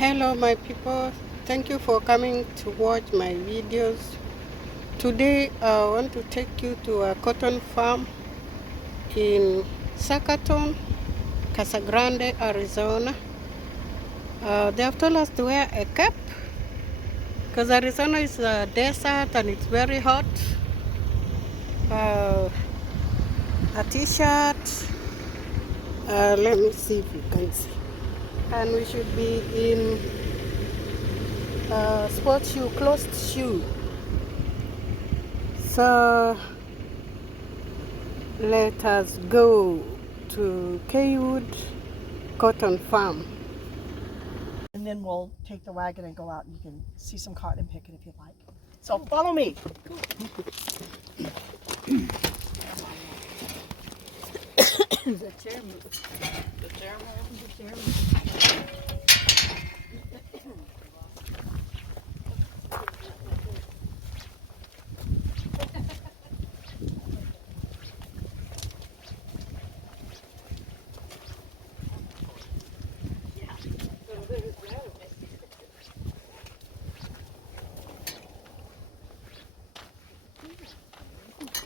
Hello my people, thank you for coming to watch my videos. Today I want to take you to a cotton farm in Sacaton, Casa Grande, Arizona. They have told us to wear a cap because Arizona is a desert and it's very hot. A t-shirt, let me see if you can see. And we should be in sports shoe, closed shoe. So let us go to Caywood Cotton Farm. And then we'll take the wagon and go out and you can see some cotton and pick it if you'd like. So follow me. The chairman.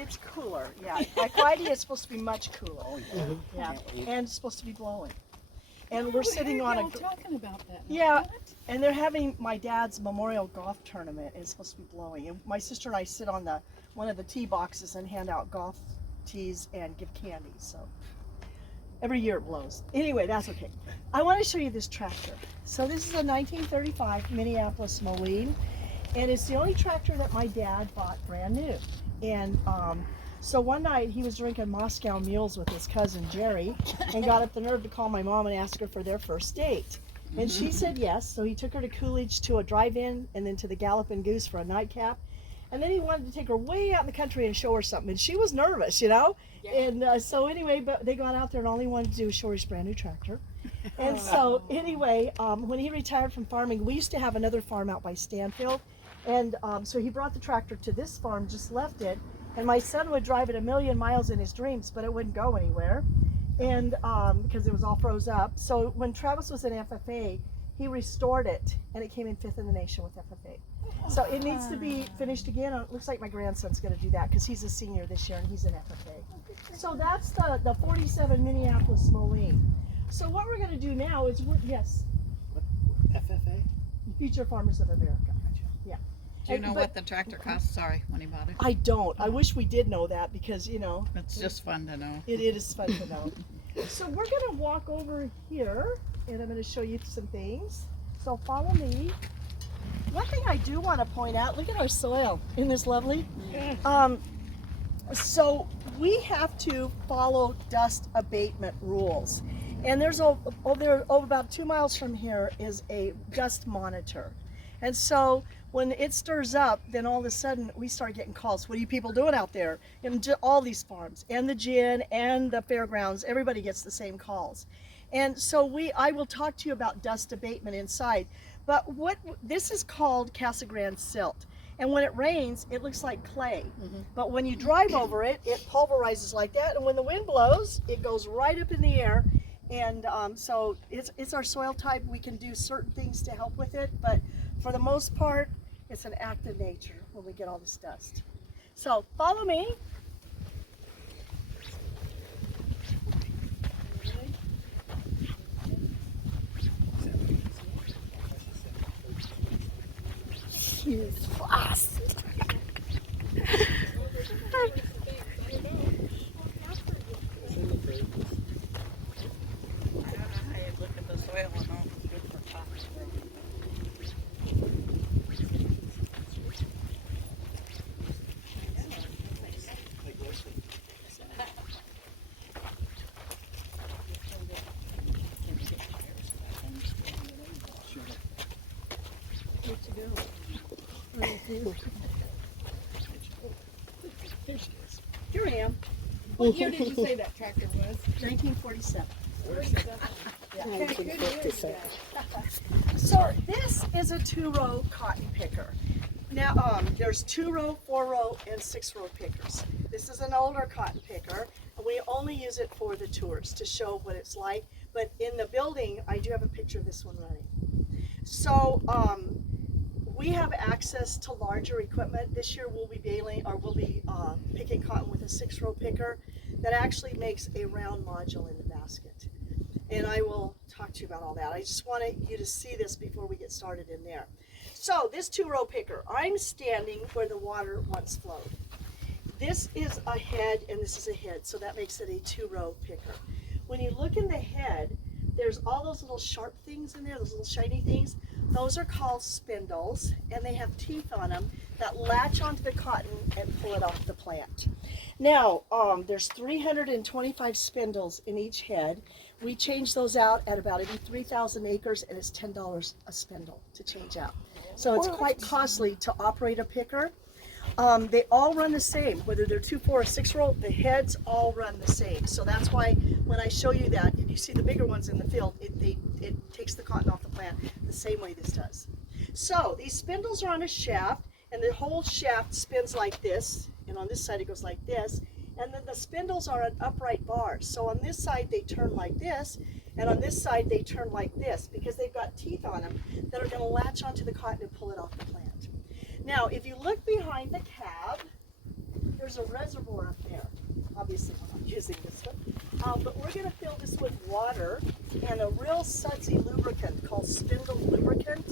It's cooler, yeah. Like Friday is supposed to be much cooler. Oh, yeah. And it's supposed to be blowing. And we're sitting on a. Talking about that. Yeah, and they're having my dad's memorial golf tournament. It's supposed to be blowing, and my sister and I sit on one of the tee boxes and hand out golf tees and give candy. So every year it blows. Anyway, that's okay. I want to show you this tractor. So this is a 1935 Minneapolis Moline, and it's the only tractor that my dad bought brand new. And so one night he was drinking Moscow mules with his cousin Jerry and got up the nerve to call my mom and ask her for their first date. And she said yes, so he took her to Coolidge to a drive-in and then to the Galloping Goose for a nightcap. And then he wanted to take her way out in the country and show her something. And she was nervous, you know? Yeah. And so anyway, but they got out there and all he wanted to do was show her his brand new tractor. And so anyway, when he retired from farming, we used to have another farm out by Stanfield. And so he brought the tractor to this farm, just left it. And my son would drive it 1,000,000 miles in his dreams, but it wouldn't go anywhere. And because it was all froze up. So when Travis was in FFA, he restored it and it came in 5th in the nation with FFA. So it needs to be finished again. It looks like my grandson's going to do that because he's a senior this year and he's in FFA. So that's the 47 Minneapolis Moline. So what we're going to do now is, yes? FFA? Future Farmers of America. Yeah. Do you know what the tractor cost? Sorry, when he bought it. I don't. I wish we did know that because, you know. It's just fun to know. It is fun to know. So we're going to walk over here and I'm going to show you some things. So follow me. One thing I do want to point out, look at our soil. Isn't this lovely? So we have to follow dust abatement rules. And there's about 2 miles from here is a dust monitor. And so when it stirs up, then all of a sudden we start getting calls. What are you people doing out there? In all these farms and the gin and the fairgrounds, everybody gets the same calls. And so I will talk to you about dust abatement inside. But this is called Casa Grande silt. And when it rains, it looks like clay. But when you drive over it, it pulverizes like that. And when the wind blows, it goes right up in the air. And so it's our soil type. We can do certain things to help with it. But for the most part, it's an act of nature when we get all this dust. So follow me. She's fast. Look at the soil and all it's good for crops. There she is. Here I am. What year did you say that tractor was? 1947. Yeah. 1957. So this is a 2-row cotton picker. Now there's 2-row, 4-row, and 6-row pickers. This is an older cotton picker, and we only use it for the tours to show what it's like. But in the building, I do have a picture of this one running. So we have access to larger equipment. This year we'll be picking cotton with a 6-row picker that actually makes a round module in the basket. And I will talk to you about all that. I just wanted you to see this before we get started in there. So this 2-row picker, I'm standing where the water once flowed. This is a head and this is a head, so that makes it a 2-row picker. When you look in the head, there's all those little sharp things in there, those little shiny things. Those are called spindles, and they have teeth on them that latch onto the cotton and pull it off the plant. Now, there's 325 spindles in each head. We change those out at about every 3,000 acres, and it's $10 a spindle to change out. So it's quite costly to operate a picker. They all run the same, whether they're 2, 4, or 6-row, the heads all run the same. So that's why when I show you that, and you see the bigger ones in the field, it takes the cotton off the plant the same way this does. So these spindles are on a shaft, and the whole shaft spins like this, and on this side it goes like this, and then the spindles are on upright bars. So on this side they turn like this, and on this side they turn like this, because they've got teeth on them that are going to latch onto the cotton and pull it off the plant. Now, if you look behind the cab, there's a reservoir up there. Obviously, we're not using this one. But we're going to fill this with water and a real sudsy lubricant called spindle lubricant.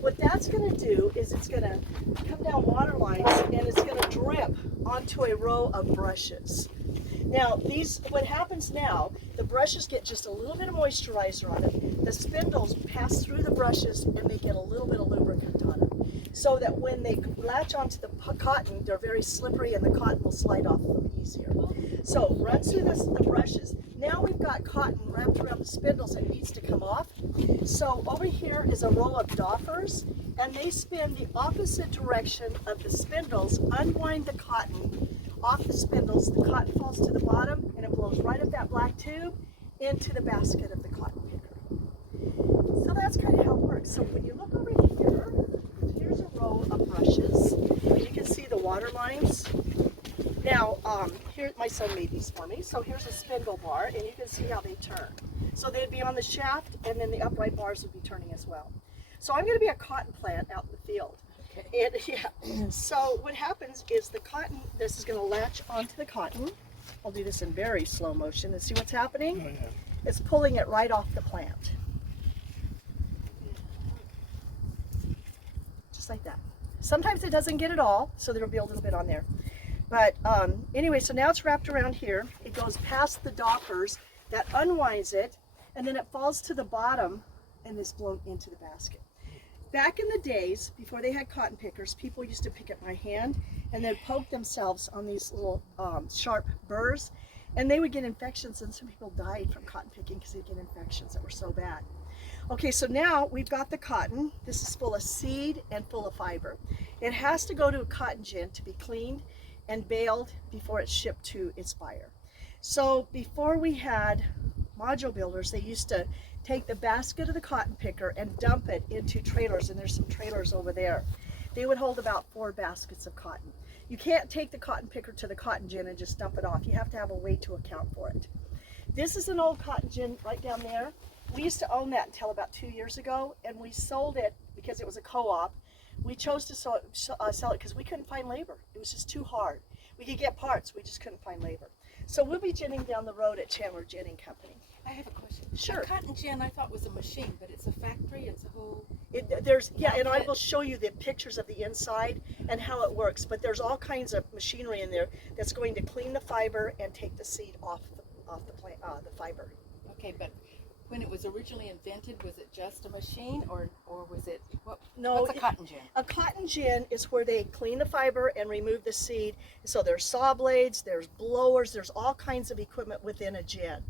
What that's going to do is it's going to come down water lines and it's going to drip onto a row of brushes. Now, what happens now, the brushes get just a little bit of moisturizer on it. The spindles pass through the brushes and they get a little bit of lubricant on it. So that when they latch onto the cotton, they're very slippery and the cotton will slide off them easier. So run through the brushes. Now we've got cotton wrapped around the spindles that needs to come off. So over here is a row of doffers, and they spin the opposite direction of the spindles, unwind the cotton off the spindles, the cotton falls to the bottom, and it blows right up that black tube into the basket of the cotton picker. So that's kind of how it works. So when you look over here, here's a row of brushes, and you can see the water lines. Now, here, my son made these for me. So here's a spindle bar, and you can see how they turn. So they'd be on the shaft, and then the upright bars would be turning as well. So I'm going to be a cotton plant out in the field. Okay. And yeah, so what happens is the cotton, this is going to latch onto the cotton. I'll do this in very slow motion and see what's happening. Oh, yeah. It's pulling it right off the plant. Just like that. Sometimes it doesn't get it all, so there'll be a little bit on there. But anyway, so now it's wrapped around here. It goes past the doffers, that unwinds it, and then it falls to the bottom and is blown into the basket. Back in the days, before they had cotton pickers, people used to pick it by hand and then poke themselves on these little sharp burrs, and they would get infections, and some people died from cotton picking because they'd get infections that were so bad. Okay, so now we've got the cotton. This is full of seed and full of fiber. It has to go to a cotton gin to be cleaned and baled before it's shipped to its buyer. So before we had module builders, they used to take the basket of the cotton picker and dump it into trailers, and there's some trailers over there. They would hold about 4 baskets of cotton. You can't take the cotton picker to the cotton gin and just dump it off. You have to have a way to account for it. This is an old cotton gin right down there. We used to own that until about 2 years ago, and we sold it because it was a co-op. We chose to sell it because we couldn't find labor. It was just too hard. We could get parts, we just couldn't find labor. So we'll be ginning down the road at Chandler Ginning Company. I have a question. Sure. The cotton gin I thought was a machine, but it's a factory, it's a whole... And I will show you the pictures of the inside and how it works, but there's all kinds of machinery in there that's going to clean the fiber and take the seed off the plant, the fiber. Okay, but when it was originally invented, was it just a machine, or was it, No, what's a cotton gin? A cotton gin is where they clean the fiber and remove the seed. So there's saw blades, there's blowers, there's all kinds of equipment within a gin,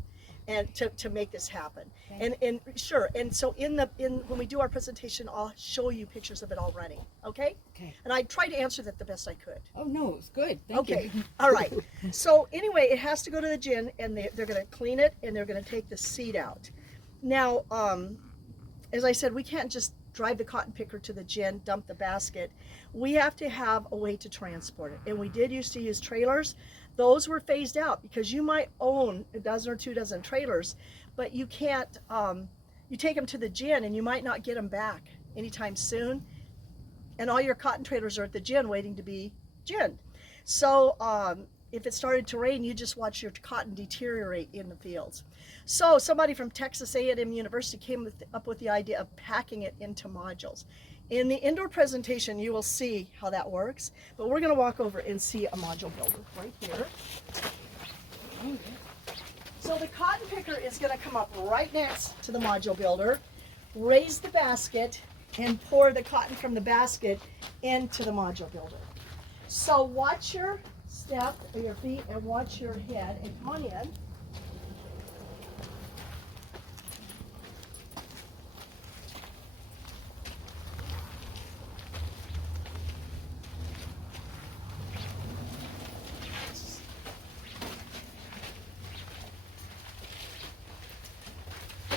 and to make this happen. And sure, and so when we do our presentation, I'll show you pictures of it all running. Okay? Okay. And I tried to answer that the best I could. Oh no, it was good. Thank you. Okay, all right. So anyway, it has to go to the gin, and they're going to clean it, and they're going to take the seed out. Now, as I said, we can't just drive the cotton picker to the gin, dump the basket. We have to have a way to transport it. And we did used to use trailers. Those were phased out because you might own a dozen or 2 dozen trailers, but you can't, you take them to the gin and you might not get them back anytime soon. And all your cotton traders are at the gin waiting to be ginned. So if it started to rain, you just watch your cotton deteriorate in the fields. So somebody from Texas A&M University came up with the idea of packing it into modules. In the indoor presentation, you will see how that works, but we're going to walk over and see a module builder right here. So the cotton picker is going to come up right next to the module builder, raise the basket, and pour the cotton from the basket into the module builder. So watch your step, or your feet, and watch your head, and come on in.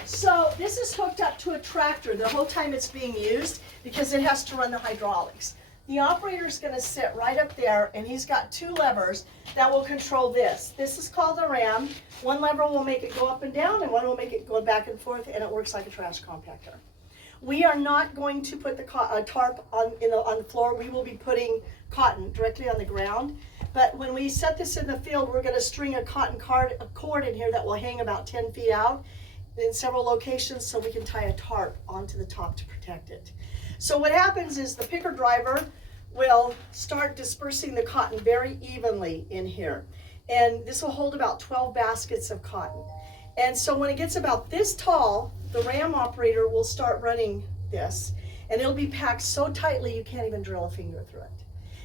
So this is hooked up to a tractor the whole time it's being used because it has to run the hydraulics. The operator's going to sit right up there, and he's got two levers that will control this. This is called a ram. One lever will make it go up and down, and one will make it go back and forth, and it works like a trash compactor. We are not going to put the tarp on the floor. We will be putting cotton directly on the ground. But when we set this in the field, we're going to string a cotton cord in here that will hang about 10 feet out in several locations so we can tie a tarp onto the top to protect it. So what happens is the picker driver will start dispersing the cotton very evenly in here. And this will hold about 12 baskets of cotton. And so when it gets about this tall, the ram operator will start running this, and it'll be packed so tightly you can't even drill a finger through it.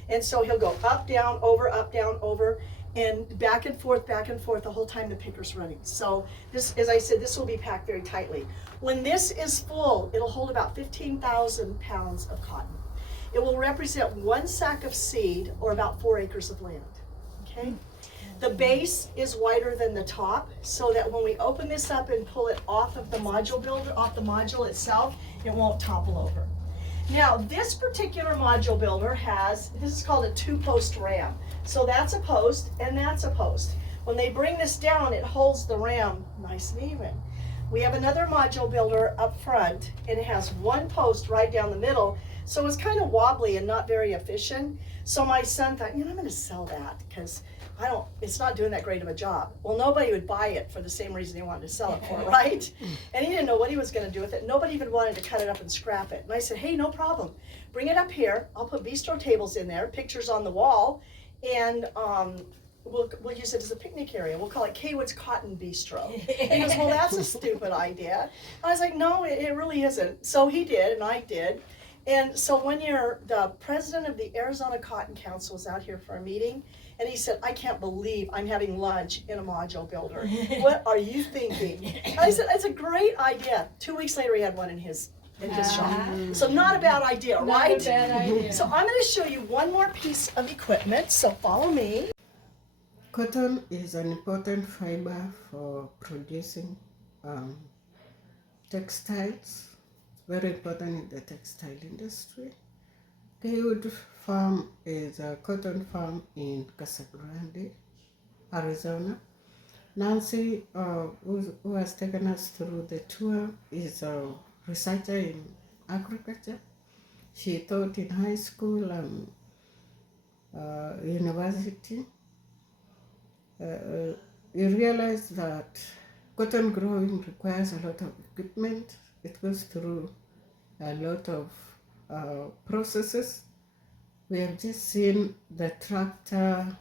And so he'll go up, down, over, and back and forth the whole time the picker's running. So this, as I said, this will be packed very tightly. When this is full, it'll hold about 15,000 pounds of cotton. It will represent one sack of seed or about 4 acres of land, okay? The base is wider than the top, so that when we open this up and pull it off of the module builder, off the module itself, it won't topple over. Now, this particular module builder has, this is called a 2-post ram. So that's a post and that's a post. When they bring this down, it holds the ram nice and even. We have another module builder up front, and it has one post right down the middle, so it's kind of wobbly and not very efficient. So my son thought, I'm going to sell that because it's not doing that great of a job. Well, nobody would buy it for the same reason he wanted to sell it for, right? And he didn't know what he was going to do with it. Nobody even wanted to cut it up and scrap it. And I said, hey, no problem. Bring it up here. I'll put bistro tables in there, pictures on the wall, and we'll use it as a picnic area. We'll call it Caywood's Cotton Bistro. He goes, well, that's a stupid idea. I was like, no, it really isn't. So he did, and I did. And so one year, the president of the Arizona Cotton Council was out here for a meeting, and he said, I can't believe I'm having lunch in a module builder. What are you thinking? And I said, it's a great idea. 2 weeks later, he had one in his shop. So not a bad idea, right? Not a bad idea. So I'm going to show you one more piece of equipment, so follow me. Cotton is an important fiber for producing textiles. It's very important in the textile industry. Caywood Farm is a cotton farm in Casa, Grande, Arizona. Nancy, who has taken us through the tour, is a researcher in agriculture. She taught in high school and university. You realize that cotton growing requires a lot of equipment. It goes through a lot of processes. We have just seen the tractor,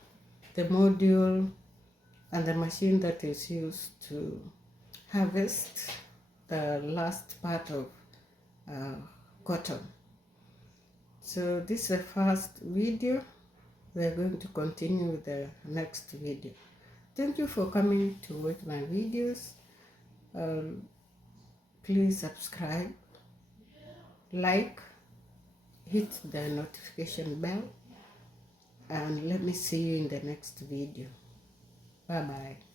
the module, and the machine that is used to harvest the last part of cotton. So this is the first video. We are going to continue with the next video. Thank you for coming to watch my videos. Please subscribe, like, hit the notification bell, and let me see you in the next video. Bye bye.